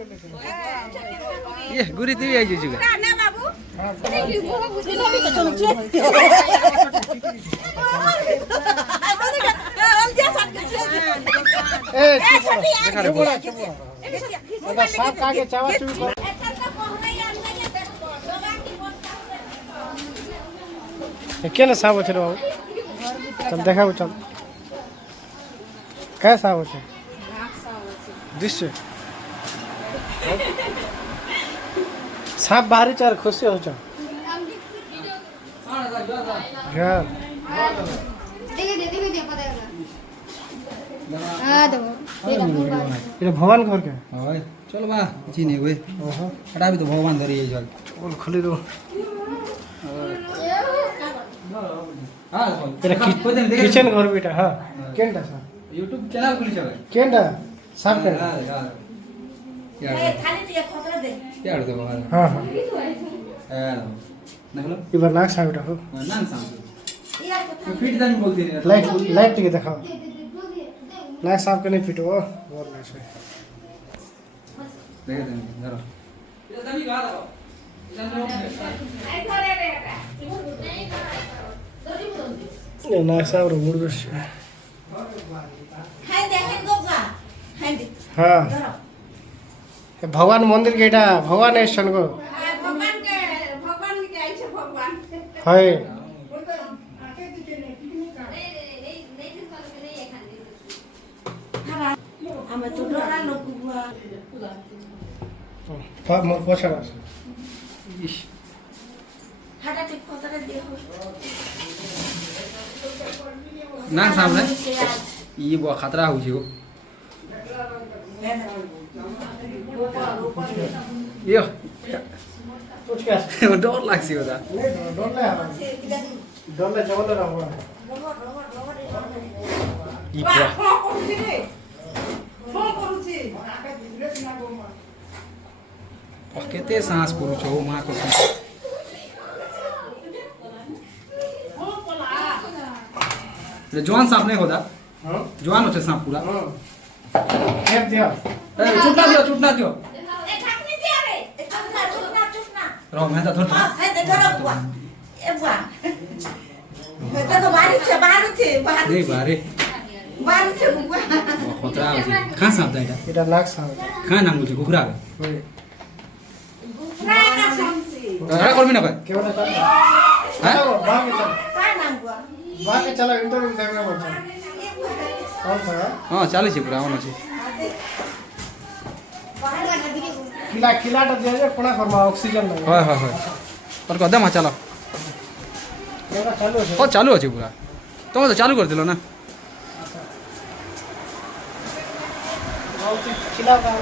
ये गुरी ती आई जुजुगा ना बाबू देखा रे साफ काके चावा चुई कर केना साफ होछ रे बाबू चल देखाबो चल काय साफ होछ दृश्य साफ बाहरी चार खुशी होछ यार এটা ভগবান ঘর কে হয় চল বা কিছু নেই ওই ওহো এটা তো ভগবান ধরে এই জল বল খুলি দো হ্যাঁ এটা কিচেন ঘর বেটা হ্যাঁ কেনটা স্যার YouTube চ্যানেল খুলিছে ভাই কেনটা সাফ কেন খালি তুই খতরা দে यार तो बाहर হ্যাঁ হ্যাঁ দেখলো এবার নাক সাফটা হো না সাউন্ড ইয়ার কথা ফিট দানি বলতি রে লাইট লাইট টিকে দেখাও নাক সাফ করে ফিটো বহুত নাইস হয় দেখে দেন ধরো এটা দামি গা দাও এটা নো এই করে রে এটা নাক সাফ রে মুড় বেশ হাই দেখেন গোগা হাই দে হ্যাঁ ধরো भगवान मंदिर के एटा भगवान स्टेशन को भगवान के आइছে भगवान है আমি তো ডরা লোক मोर पोछा ইস হাটা ঠিক খতরা দে না সামনে ই বো খতরা হউছি গো ইয়ো कुछ क्या ডর লাগছে ওটা डर ले जवल रहो ই বো কেতে सांस পুরুছ ও মা কো रे जवान सांप नहीं होता हां जवान होते सांप पूरा हां खेप दिया चुटना दियो ए ठाकनी दिया रे ए चुपना रहो मैं तो थोड़ा हां है दे धरो बुआ ए बुआ এটা তো बाहर नहीं बारे बुआ खतरा हो जी कहां सांप था এটা एटा नाक साफ कहां नाम बोलছে कुकुरा ओए ना का समसी अरे करबी ना भाई केवल चल हैं भाग के चल का नाम बुआ भाग के चला इंटरव्यू देखना पड़ता कौन सा हां चालू છે પૂરા આવવાનો છે किला किला तो दिया जे कोना फरमा ऑक्सीजन नहीं হয় হয় হয় তোর কদম চালো मेरा चालू है ও চালু আছে পুরা তুমি তো চালু করে দিলো না किला का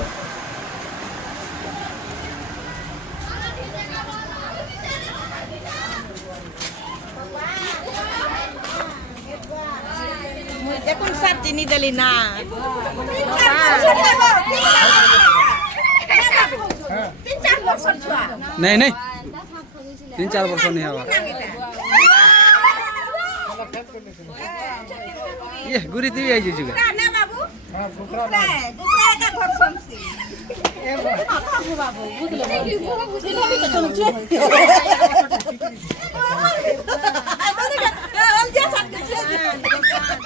দেখুন স্যার চিনি দিলি না তিন চার বছর ছুয়া नहीं नहीं 3-4 वर्ष नहीं हवा ये गुरी ती आई जुजुगा না বাবু हां बुकरा দুপুরে का ঘর সমসি এ বাবু বুঝলে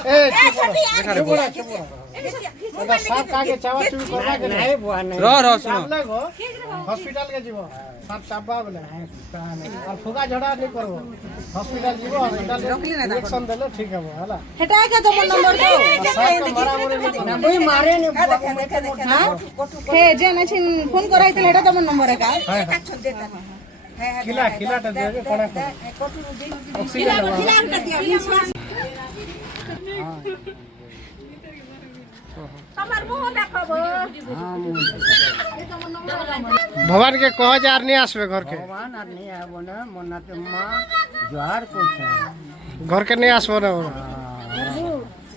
ए देखा रे एटा साफ काके चावा चुई करबा के नहीं बुआ नहीं रो सुनो लगो हॉस्पिटल के जीवो साफ चाबा बोले और फुगा झड़ा नहीं करबो हॉस्पिटल जीवो हॉस्पिटल इंजेक्शन देलो ठीक है हला হেটা কে তো নম্বর দাও कोई मारे नहीं হ্যাঁ হে যে নাছিন ফোন করাইছিল এটা তোমার নম্বর একা किला किला टा दे कोना ऑक्सीजन তোমার মুহ দেখাবো भगवान के कह जार नहीं आसबे घर के भगवान आर नहीं आबो ना मोनाते माँ जोहार करछे घर के नहीं आसबो ना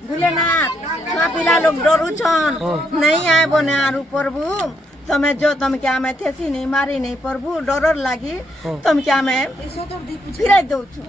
भोलेनाथ छुआ पिला लोग डरुछन नहीं आए बने आरु प्रभु तमे जो तुम क्या में थेसी नहीं मारी नहीं प्रभु डरर लागी तुम क्या में फिराई दउछु